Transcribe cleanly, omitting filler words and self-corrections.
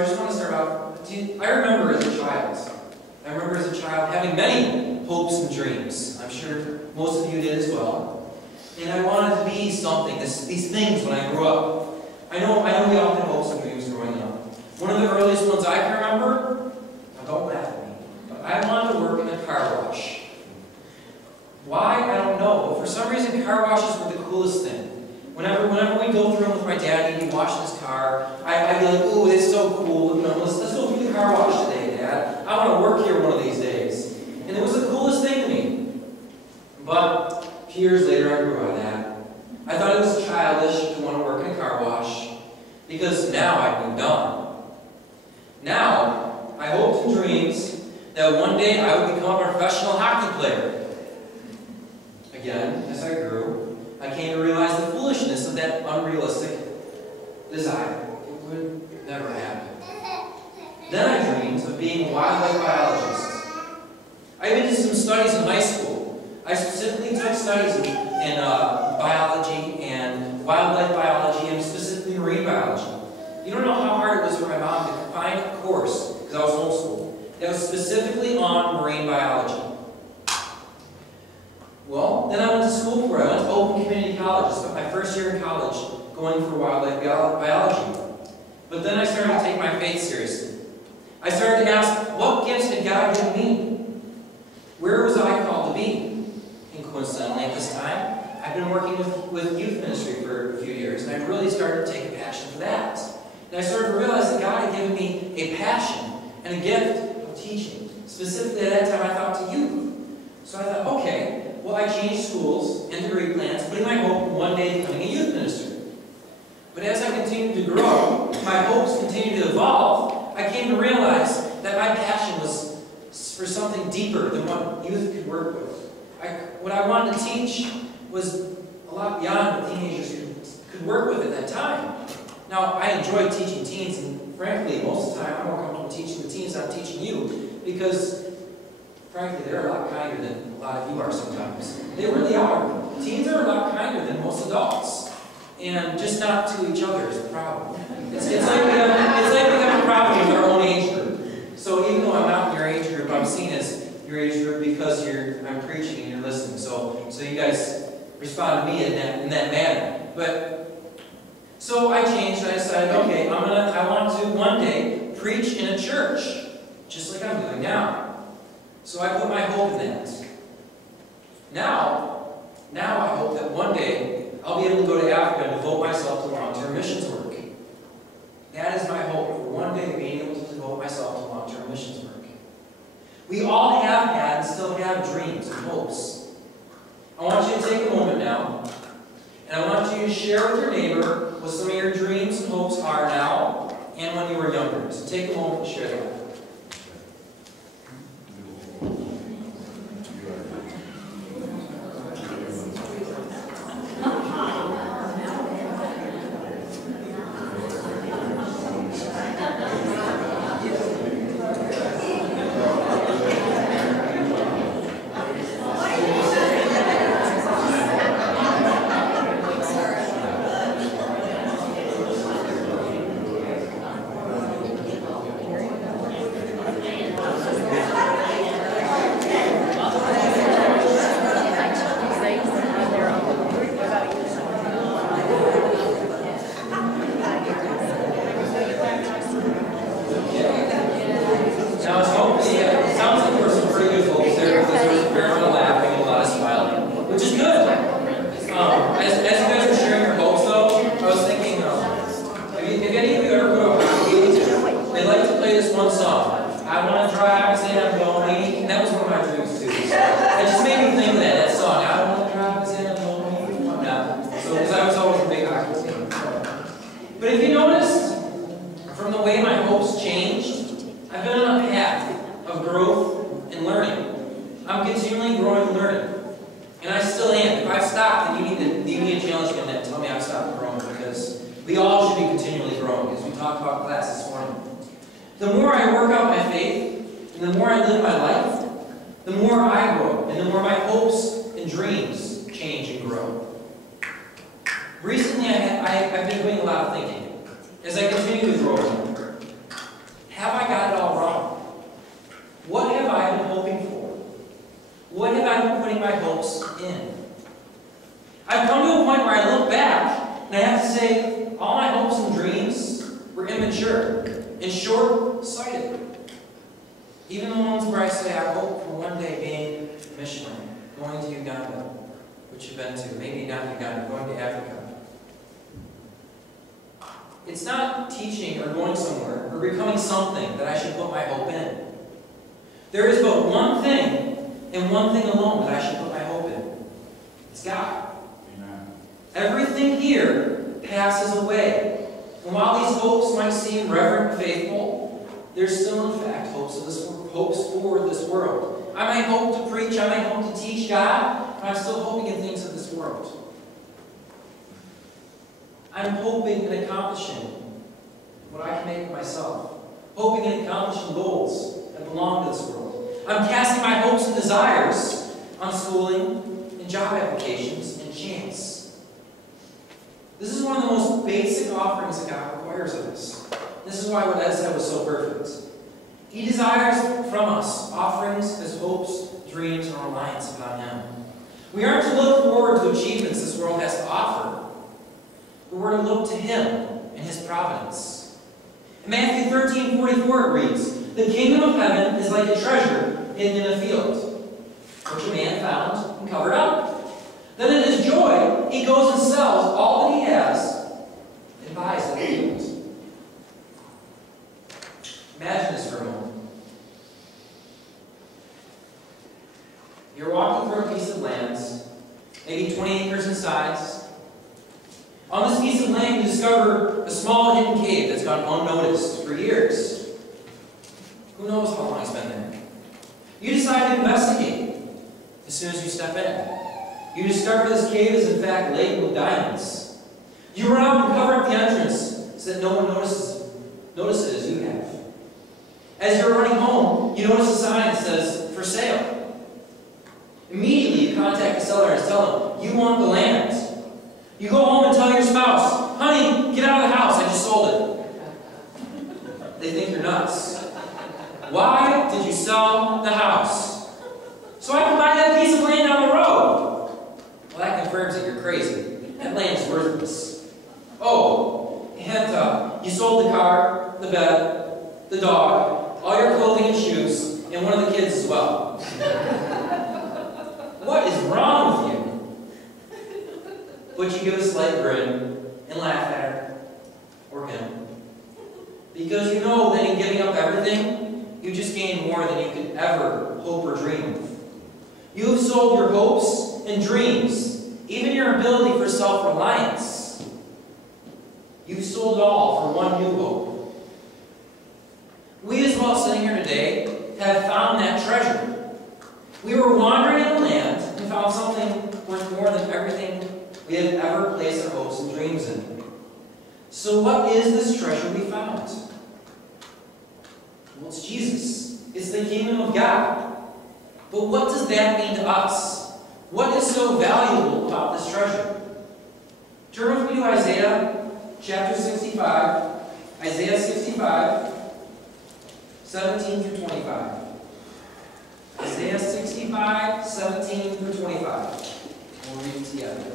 I just want to start out, I remember as a child having many hopes and dreams. I'm sure most of you did as well. And I wanted to be something, these things when I grew up. I know we all had hopes and dreams growing up. One of the earliest ones I can remember, now don't laugh at me, but I wanted to work in a car wash. Why? I don't know. But for some reason, car washes were the coolest thing. Whenever we go through them with my dad and he washed his car, I'd be like, ooh, it's so cool. You know, let's go through the car wash today, Dad. I want to work here one of these days. And it was the coolest thing to me. But a few years later, I grew out of that. I thought it was childish to want to work in a car wash because now I'd moved on. Now, I hoped and dreams that one day I would become a professional hockey player. Again, as I grew, I came to realize the foolishness of that unrealistic desire. It would never happen. Then I dreamed of being a wildlife biologist. I even did some studies in high school. I specifically took studies in biology and wildlife biology and specifically marine biology. You don't know how hard it was for my mom to find a course, because I was homeschooled, that was specifically on marine biology. Well, then I went to school for it. I went to Open Community College. I spent my first year in college going for wildlife biology. But then I started to take my faith seriously. I started to ask, what gifts had God given me? Where was I called to be? And coincidentally, at this time, I've been working with youth ministry for a few years, and I really started to take a passion for that. And I started to realize that God had given me a passion and a gift of teaching. Specifically, at that time, I thought to youth. So I thought, okay, well, I changed schools and degree plans, putting my hope in one day becoming a youth minister. But as I continued to grow, my hopes continued to evolve, I came to realize that my passion was for something deeper than what youth could work with. What I wanted to teach was a lot beyond what teenagers could work with at that time. Now, I enjoyed teaching teens, and frankly, most of the time, I'm more comfortable teaching the teens than I'm teaching you, because frankly, they're a lot kinder than a lot of you are sometimes. They really are. Teens are a lot kinder than most adults. And just not to each other is the problem. It's like we have a problem with our own age group. So even though I'm not in your age group, I'm seen as your age group because I'm preaching and you're listening. So you guys respond to me in that manner. So I changed and I decided, okay, I want to one day preach in a church, just like I'm doing now. So I put my hope in that. Now I hope that one day I'll be able to go to Africa and devote myself to long-term missions work. That is my hope, for one day being able to devote myself to long-term missions work. We all have had and still have dreams and hopes. I want you to take a moment now, and I want you to share with your neighbor what some of your dreams and hopes are now and when you were younger. So take a moment and share that. immature and short-sighted. Even the ones where I say I hope for one day being a missionary, going to Uganda, which you've been to, maybe not Uganda, going to Africa. It's not teaching or going somewhere or becoming something that I should put my hope in. There is but one thing and one thing alone that I should put my hope in. It's God. Amen. Everything here passes away. And while these hopes might seem reverent and faithful, there's still in fact hopes for this world. I might hope to preach, I might hope to teach God, but I'm still hoping in things of this world. I'm hoping and accomplishing what I can make of myself. Hoping and accomplishing goals that belong to this world. I'm casting my hopes and desires on schooling and job applications and chance. This is one of the most basic offerings that God requires of us. This is why what Ed said was so perfect. He desires from us offerings as hopes, dreams, and reliance upon Him. We aren't to look forward to achievements this world has to offer, but we're to look to Him and His providence. In Matthew 13:44 it reads, "The kingdom of heaven is like a treasure hidden in a field, which a man found and covered up. Then in his joy, he goes and sells all that he has and buys the field." Imagine this for a moment. You're walking through a piece of land, maybe 20 acres in size. On this piece of land, you discover a small hidden cave that's gone unnoticed for years. Who knows how long it's been there? You decide to investigate as soon as you step in. You discover this cave is in fact laden with diamonds. You run out and cover up the entrance so that no one notices as you have. As you're running home, you notice a sign that says, "For sale." Immediately, you contact the seller and tell him you want the land. You go home and tell your spouse, "Honey, get out of the house, I just sold it." They think you're nuts. Why did you sell the house? "So I can buy that piece of land down the road." Well, that confirms that you're crazy. That land's worthless. Oh, and you sold the car, the bed, the dog, all your clothing and shoes, and one of the kids as well. What is wrong with you? But you give a slight grin and laugh at her, or him, because you know that in giving up everything, you just gain more than you could ever hope or dream of. You have sold your hopes and dreams, even your ability for self-reliance. You've sold it all for one new hope. We as well, sitting here today, have found that treasure. We were wandering in the land and found something worth more than everything we have ever placed our hopes and dreams in. So what is this treasure we found? Well, it's Jesus. It's the kingdom of God. But what does that mean to us? What is so valuable about this treasure? Turn with me to Isaiah chapter 65. Isaiah 65, 17 through 25. Isaiah 65, 17 through 25. We'll read it together.